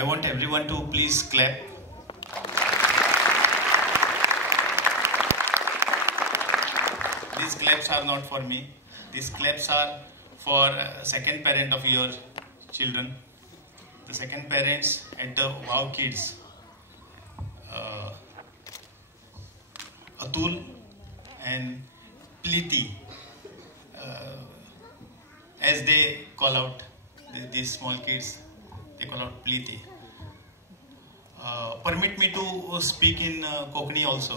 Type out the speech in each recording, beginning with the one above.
I want everyone to please clap. These claps are not for me. These claps are for second parent of your children. The second parents at the Wow Kids. Atul and Pliti, as they call out these small kids, they call out Pliti. Permit me to speak in Kokni also.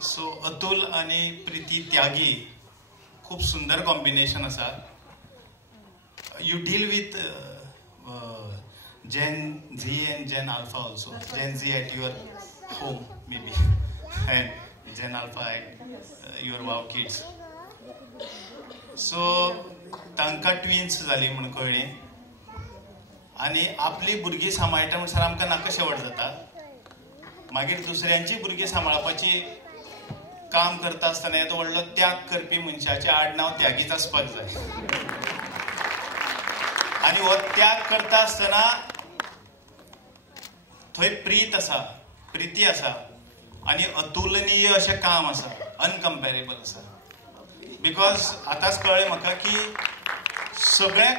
So Atul आणि Priti Tyagi खूप सुंदर combination असा. You deal with Gen Z and Gen Alpha also. Gen Z at your home maybe, and Gen Alpha at your Wow Kids. So तांकां twins जाली म्हण कळ्ळी आनी आपली भुरगीं सांबाळटा म्हणसर आमकां नाका शेवट जाता. मागीर दुसऱ्यांची भुरगीं सांबाळपाची काम करता आसतना येदो व्हडलो त्याग करपी मनशाचें आडनांव त्यागीच आसपाक जाय. आनी हो त्याग करता आसतना थंय प्रीत आसा, प्रिती आसा आनी अतुलनीय अशें काम आसा, अनकम्पेरेबल आसा. बिकॉज आतांच कळ्ळें म्हाका की सगळ्यांक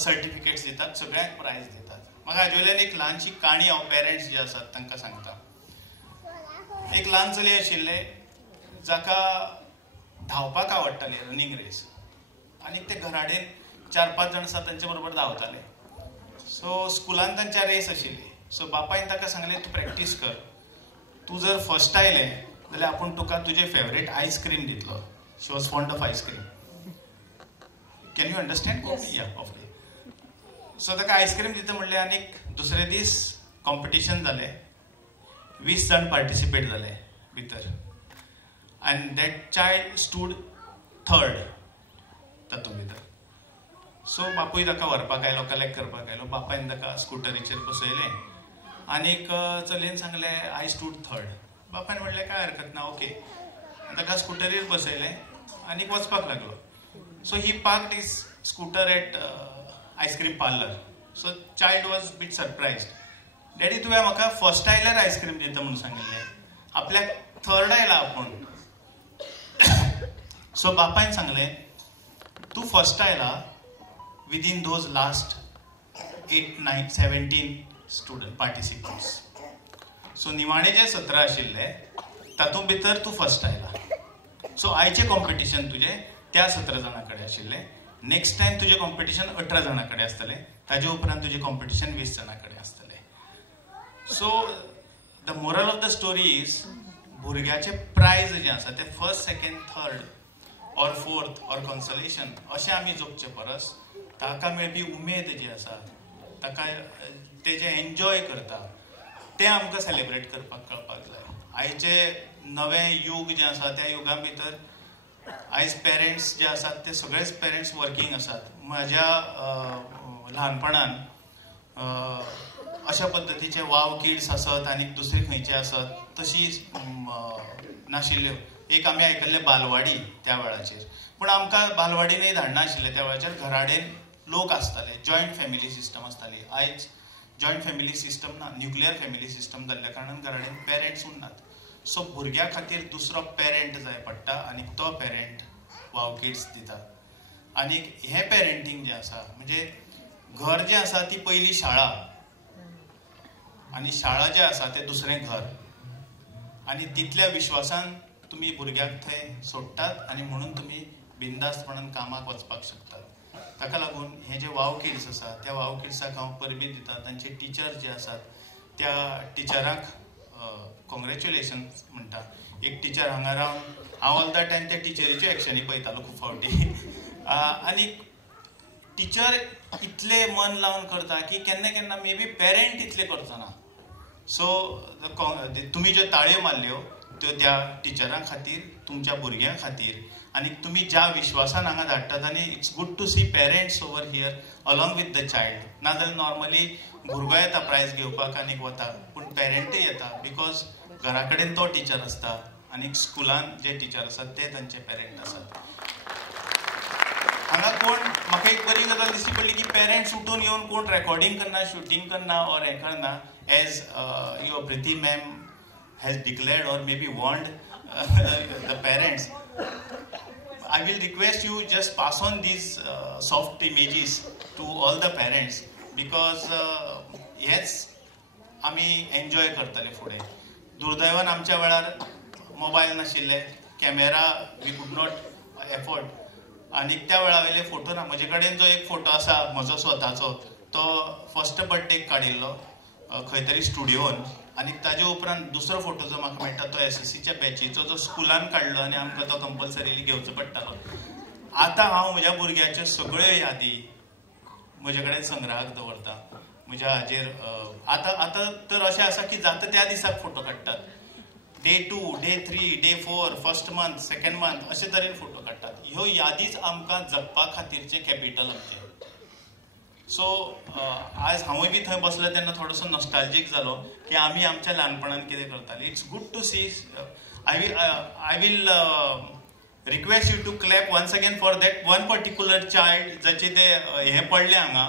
सर्टिफिकेट्स दितात, सगळ्यांक प्रायज दितात. म्हाका हाजे वयल्यान एक ल्हानशी काणी हांव पेरंट्स जे आसात तांकां सांगता. एक ल्हान चली आशिल्ले जाका धांवपाक आवडटाली, रनिंग रेस, आनी ते घराडेन 4-5 जाण आसात तांचे बरोबर धांवताले. सो स्कुलान तांच्या रेस आशिल्ली. सो बापायन ताका सांगलें तूं प्रॅक्टीस कर, तूं जर फर्स्ट आयलें जाल्यार आपूण तुका तुजें फेवरेट आयस्क्रीम दितलो. She was fond of ice cream. Can you understand? या ऑफली. सो ताका आयस्क्रीम दिता म्हणलें आनीक दुसरे दीस कॉम्पिटिशन जालें. 20 जाण पार्टिसिपेट जाले भितर end that child stood 3rd तातूंत भितर. सो बापूय ताका व्हरपाक आयलो, कलेक्ट करपाक आयलो. बापायन ताका स्कुटरीचेर बसयलें आनीक चलयेन सांगलें आय स्टूड 3rd. बापायन म्हणलें काय हरकत ना, ओके. ताका स्कुटरीर बसयलें आनीक वचपाक लागलो. So he parked his scooter at ice cream parlour. So child was bit surprised. Daddy तुवें म्हाका फर्स्ट आयल्यार आयस्क्रीम दिता म्हणून सांगिल्लें, आपल्याक 3rd आयला आपूण. सो बापायन सांगलें तूं फर्स्ट आयला within those last 8-9-17 student participants. So निमाणे जे 17 आशिल्ले तातूंत भितर तूं फर्स्ट आयला. सो आयचें कॉम्पिटिशन तुजें त्या 17 जाणां कडेन आशिल्लें. नेक्स्ट टायम तुजें कॉम्पिटिशन 18 जाणां कडेन आसतलें. ताजे उपरांत तुजें कॉम्पिटिशन 20 जाणां कडेन आसतलें. So the moral of the story is भुरग्याचें प्रायज जें आसा तें 1st, 2nd, 3rd or 4th or consolation अशें आमी जगचे परस ताका मेळपी उमेद जी आसा, ताका ते जे एन्जॉय करता तें आमकां सेलेब्रेट करपाक कळपाक जाय. आयचें नवें युग जें आसा त्या युगा भितर आयज पेरंट्स जे आसात ते सगळेच पेरंट्स वर्कींग आसात. म्हज्या ल्हानपणान अशा पद्दतीचे वाव किड्स आसत आनी दुसरी खंयचे आसत तशी नाशिल्ल्यो. एक आमी आयकल्लें बालवाडी त्या वेळाचेर, पूण आमकां बालवाडीनय धाडना आशिल्लें. त्या वेळाचेर घराडेन लोक आसताले, जॉयंट फॅमिली सिस्टम आसताली. आयज जॉयंट फॅमिली सिस्टम ना, न्युक्लियर फॅमिली सिस्टम जाल्ल्या कारणान घराडेन पेरंट्स उरनात. सो भुरग्या खातीर दुसरो पेरंट जाय पडटा आनी तो पेरंट वाव किड्स दिता. आनी हें पेरंटींग जें आसा म्हणजे घर जें आसा ती पयली शाळा आनी शाळा जें आसा तें दुसरें घर. आनी तितल्या विश्वासान तुमी भुरग्याक थंय सोडटात आनी म्हणून तुमी बिंदास्तपणान कामाक वचपाक शकतात. ताका लागून हे जे वाव किड्स आसा त्या वाव किड्साक हांव परबीत दिता. तांचे टिचर जे आसात त्या टिचरांक कॉंग्रेच्युलेशन म्हणटा. एक टिचर हांगा रावन हांव ऑल द टायम त्या टिचरीच्यो एक्शनी पळयतालो खूब फावटी. आनी टिचर इतले मन लावन करता की केन्ना केन्ना मे बी पेरंट इतले करचो ना. सो तुमी ज्यो ताळयो मारल्यो त्यो त्या टिचरां खातीर, तुमच्या भुरग्यां खातीर आनी तुमी ज्या विश्वासान हांगा धाडटात. आनी it's good to see parents over here along with the child. नाजाल्यार नॉर्मली भुरगो येता प्रायज घेवपाक आनीक वता, पूण पेरंटूय येता बिकॉज घरा कडेन तो टिचर आसता आनी स्कुलान जे टिचर आसात ते तांचे पेरंट आसात. हांगा कोण म्हाका एक बरी गजाल दिश्टी पडली की पेरेंट्स उठून येवन कोण रेकॉर्डिंग करना, शूटिंग करना और हें करना, as your Preeti ma'am has declared or maybe warned the parents. I will request you just pass on these soft images to all the parents, because yes, आमी एन्जॉय करतले फुडें. दुर्दैवान आमच्या वेळार मोबायल नाशिल्ले, कॅमेरा वी कुड नॉट एफोर्ड, आनी त्या वेळा वयले फोटो ना. म्हजे कडेन जो एक फोटो आसा म्हजो स्वताचो, तो फर्स्ट बर्थडेक काडिल्लो खंय तरी स्टुडियोन, आनी ताजे उपरांत दुसरो फोटो जो म्हाका मेळटा तो SSCच्या बॅचीचो, जो स्कुलान काडलो आनी आमकां तो कंपल्सरिली घेवचो पडटालो. आतां हांव म्हज्या भुरग्याच्यो सगळ्यो यादी म्हजे कडेन संग्रहाक दवरता. म्हज्या हाजेर आतां तर अशें आसा की जाता त्या दिसाक फोटो काडटात. Day 2, Day 3, Day 4, first month, second month, अशे तरेन फोटो काडटात. ह्यो यादीच आमकां जगपा खातीरचें कॅपिटल आमचें. सो आज हांवूय बी थंय बसलो तेन्ना थोडोसो नॉस्टॅल्जीक जालो की आमी आमच्या ल्हानपणांत कितें करतालीं. It's good to see. I will request you to clap once again for that one particular child जाचे ते हें पडलें हांगा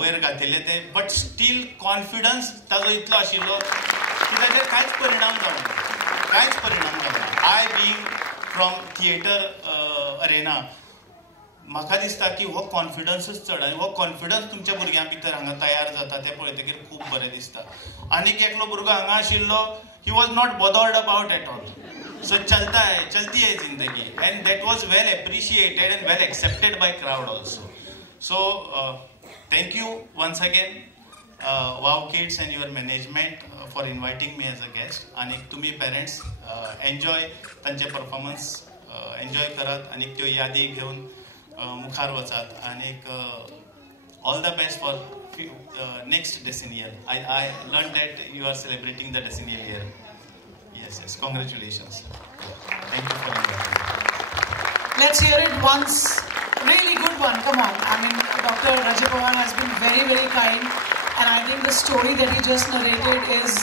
वयर घातिल्ले ते, बट स्टील कॉन्फिडन्स ताजो इतलो आशिल्लो की ताचेर कांयच परिणाम जावना. I being from theatre Arena, म्हाका दिसता की हो कॉन्फिडन्सच चड, आनी हो कॉन्फिडन्स तुमच्या भुरग्यां भितर हांगा तयार जाता तें पळयतकीर खूब बरें दिसता. आनीक एकलो भुरगो हांगा आशिल्लो, he was not bothered about at all. So चलती है जिंदगी, and that was well appreciated and well accepted by crowd also. So thank you once again wow kids and your management for inviting me as a guest. आनीक तुमी parents enjoy तांचे performance enjoy करात, आनीक त्यो यादी घेवन मुखार वचात. आनीक all the best for next decennial. I learned that you are celebrating the decennial year. Yes, congratulations. Thank you for inviting me. Let's hear it once. Really good one, come on. I mean, Dr. Rajat Pawar has been very, very kind, and I think the story that he just narrated is,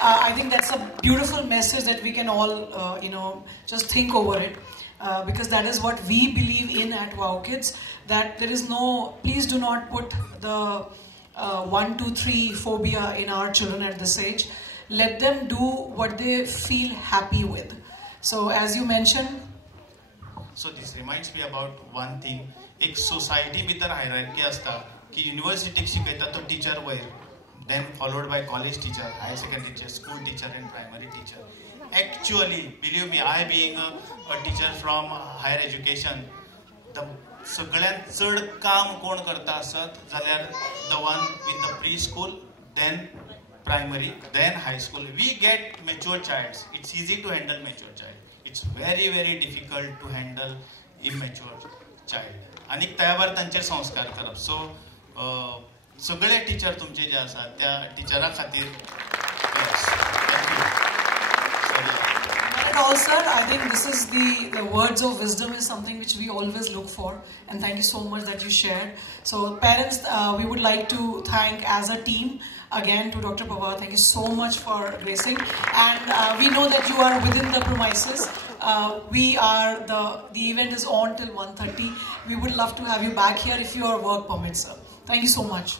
I think that's a beautiful message that we can all, just think over it. Because that is what we believe in at Wow Kids, that there is no, please do not put the 1, 2, 3 phobia in our children at this age. Let them do what they feel happy with. So as you mentioned, so this reminds me about one thing. एक society भितर hierarchy असता की युनिव्हर्सिटीक शिकयता तो teacher वयर, then followed by college teacher, higher secondary teacher, school teacher and primary teacher. Actually, believe me, I being a teacher from higher education, the सगळ्यात चड काम कोण करता आसत जाल्यार the one with the preschool, then primary, then high school. We get mature childs. It's easy to handle mature child. It's very, very difficult to handle immature child. आणि त्यावर तांचेर संस्कार करप. सो सगळे टीचर तुमचे जे आसात त्या टीचरा खातीर all, sir, I think this is the words of wisdom is something which we always look for, and thank you so much that you shared. So parents, we would like to thank as a team again to Dr. Pawar. Thank you so much for gracing, and we know that you are within the premises. The event is on till 1:30. We would love to have you back here if your work permits, sir. Thank you so much.